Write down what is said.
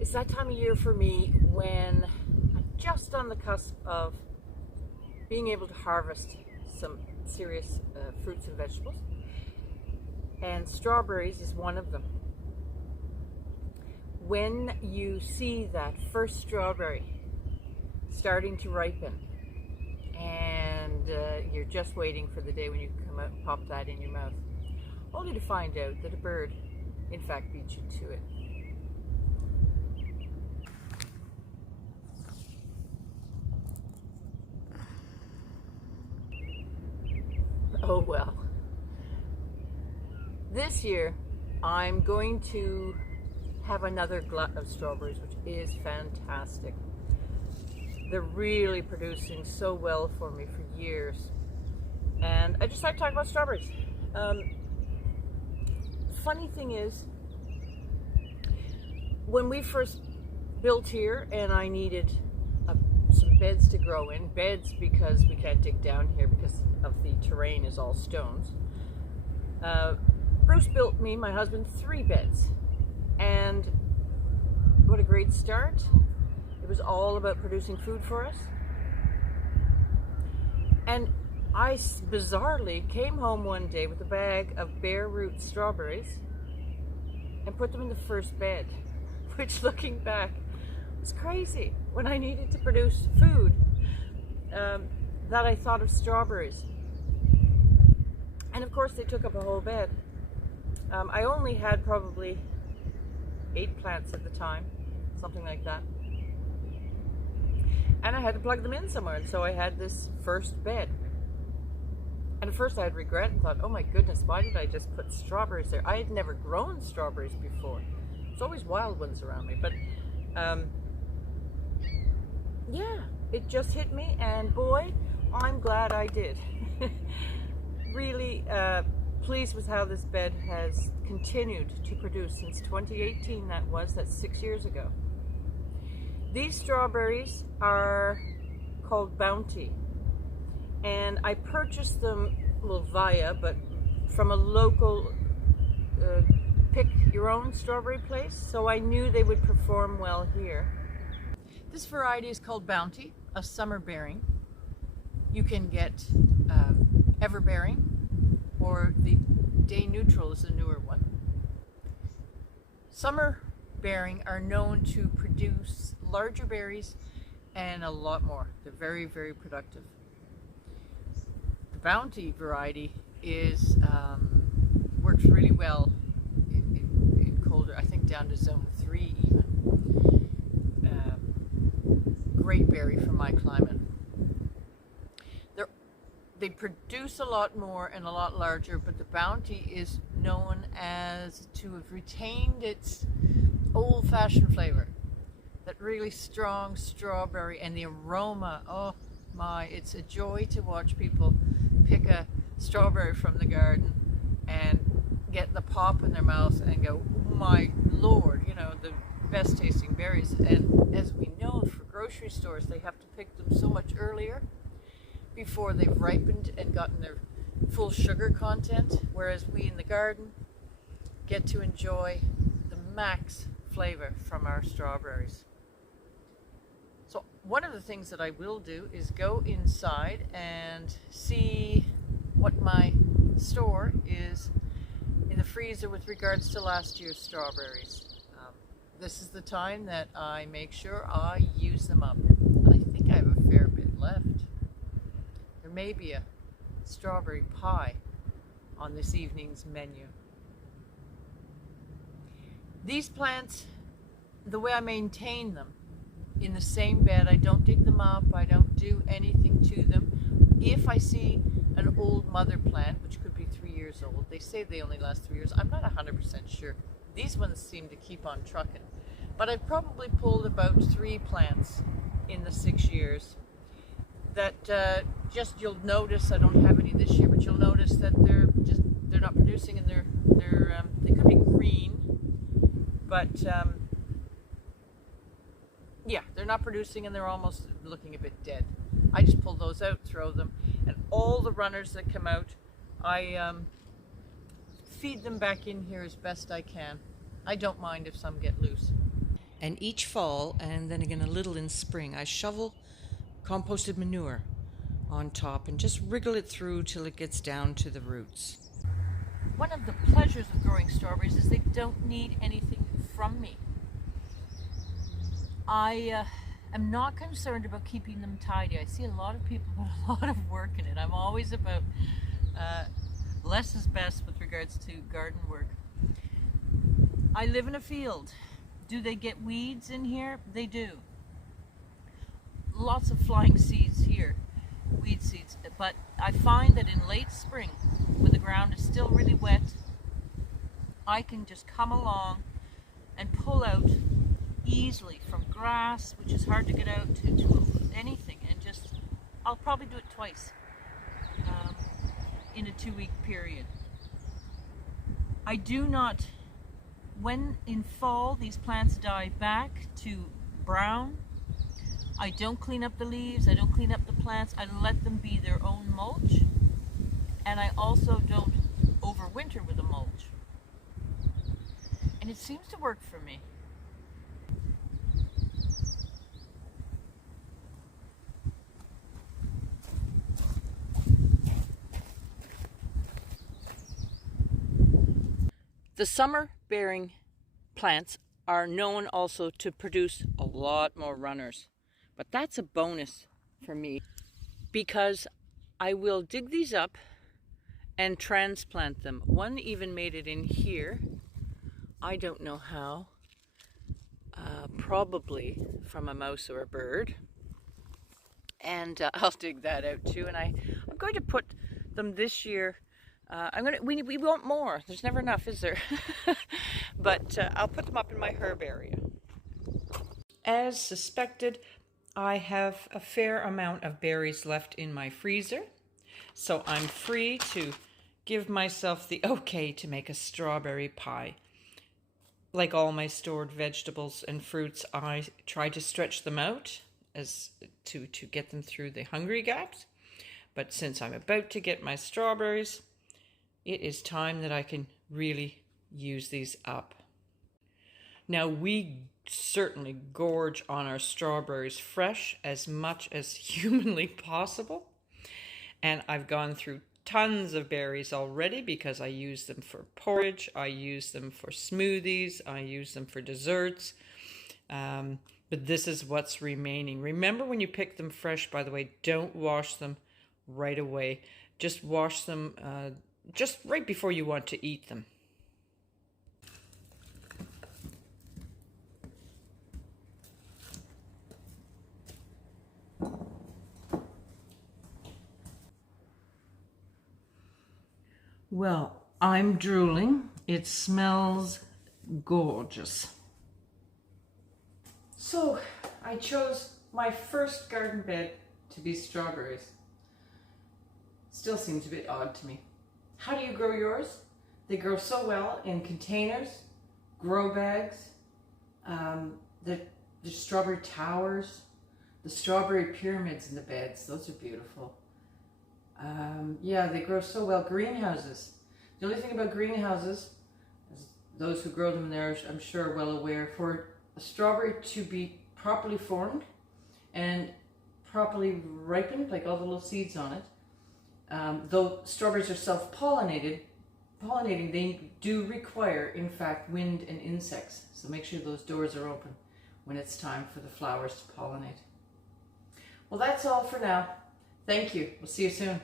It's that time of year for me when I'm just on the cusp of being able to harvest some serious fruits and vegetables, and strawberries is one of them. When you see that first strawberry starting to ripen and you're just waiting for the day when you can come out and pop that in your mouth, only to find out that a bird in fact beat you to it. Oh well. This year I'm going to have another glut of strawberries, which is fantastic. They're really producing so well for me for years. And I just started talking about strawberries. Funny thing is, when we first built here and I needed some beds to grow in, beds because we can't dig down here because of the terrain is all stones, Bruce built me, my husband, 3 beds. And what a great start. It was all about producing food for us. And I bizarrely came home one day with a bag of bare root strawberries and put them in the first bed, which, looking back, was crazy. When I needed to produce food, that I thought of strawberries. And of course they took up a whole bed. I only had probably 8 plants at the time, something like that. And I had to plug them in somewhere, and so I had this first bed. And at first I had regret and thought, oh my goodness, why did I just put strawberries there? I had never grown strawberries before. There's always wild ones around me, but yeah, it just hit me, and boy, I'm glad I did. Really pleased with how this bed has continued to produce since 2018. That's 6 years ago. These strawberries are called Bounty, and I purchased them, well, but from a local pick your own strawberry place, so I knew they would perform well here. This variety is called Bounty, a summer bearing. You can get everbearing, or the day neutral is a newer one. Summer bearing are known to produce larger berries and a lot more. They're very, very productive. The Bounty variety is works really well in colder, I think down to zone 3 even. Great berry for my climate. They produce a lot more and a lot larger, but the Bounty is known as to have retained its old-fashioned flavor. That really strong strawberry, and the aroma, oh my, it's a joy to watch people pick a strawberry from the garden and get the pop in their mouth and go, oh my Lord, you know, the best tasting berries. And as we know, for grocery stores, they have to pick them so much earlier before they've ripened and gotten their full sugar content, whereas we in the garden get to enjoy the max flavor from our strawberries. So one of the things that I will do is go inside and see what my store is in the freezer with regards to last year's strawberries. This is the time that I make sure I use them up, and I think I have a fair bit left. There may be a strawberry pie on this evening's menu. These plants, the way I maintain them, in the same bed, I don't dig them up, I don't do anything to them. If I see an old mother plant, which could be 3 years old, they say they only last 3 years, I'm not 100% sure. These ones seem to keep on trucking. But I've probably pulled about 3 plants in the 6 years that just, you'll notice, I don't have any this year, but you'll notice that they're not producing, and they could be green, but yeah, they're not producing, and they're almost looking a bit dead. I just pull those out, throw them, and all the runners that come out, I feed them back in here as best I can. I don't mind if some get loose. And each fall, and then again a little in spring, I shovel composted manure on top and just wriggle it through till it gets down to the roots. One of the pleasures of growing strawberries is they don't need anything from me. I am not concerned about keeping them tidy. I see a lot of people put a lot of work in it. I'm always about less is best with regards to garden work. I live in a field. Do they get weeds in here? They do. Lots of flying seeds here, weed seeds. But I find that in late spring, when the ground is still really wet, I can just come along and pull out easily from grass, which is hard to get out, to anything, and just, I'll probably do it twice in a 2-week period. I do not, when in fall these plants die back to brown, I don't clean up the leaves, I don't clean up the plants, I let them be their own mulch, and I also don't overwinter with a mulch. And it seems to work for me. The summer-bearing plants are known also to produce a lot more runners. But that's a bonus for me because I will dig these up and transplant them. One even made it in here. I don't know how. Probably from a mouse or a bird. And I'll dig that out too. And I'm going to put them this year. We want more. There's never enough, is there? But I'll put them up in my herbaria. As suspected, I have a fair amount of berries left in my freezer, so I'm free to give myself the okay to make a strawberry pie. Like all my stored vegetables and fruits, I try to stretch them out as to get them through the hungry gaps. But since I'm about to get my strawberries, it is time that I can really use these up. Now, we certainly gorge on our strawberries fresh as much as humanly possible. And I've gone through tons of berries already because I use them for porridge, I use them for smoothies, I use them for desserts. But this is what's remaining. Remember, when you pick them fresh, by the way, don't wash them right away. Just wash them just right before you want to eat them. Well, I'm drooling. It smells gorgeous. So, I chose my first garden bed to be strawberries. Still seems a bit odd to me. How do you grow yours? They grow so well in containers, grow bags, the strawberry towers, the strawberry pyramids in the beds. Those are beautiful. Yeah, they grow so well. Greenhouses. The only thing about greenhouses, as those who grow them there, I'm sure, are well aware, for a strawberry to be properly formed and properly ripened, like all the little seeds on it, though strawberries are self-pollinating, they do require, in fact, wind and insects. So make sure those doors are open when it's time for the flowers to pollinate. Well, that's all for now. Thank you. We'll see you soon.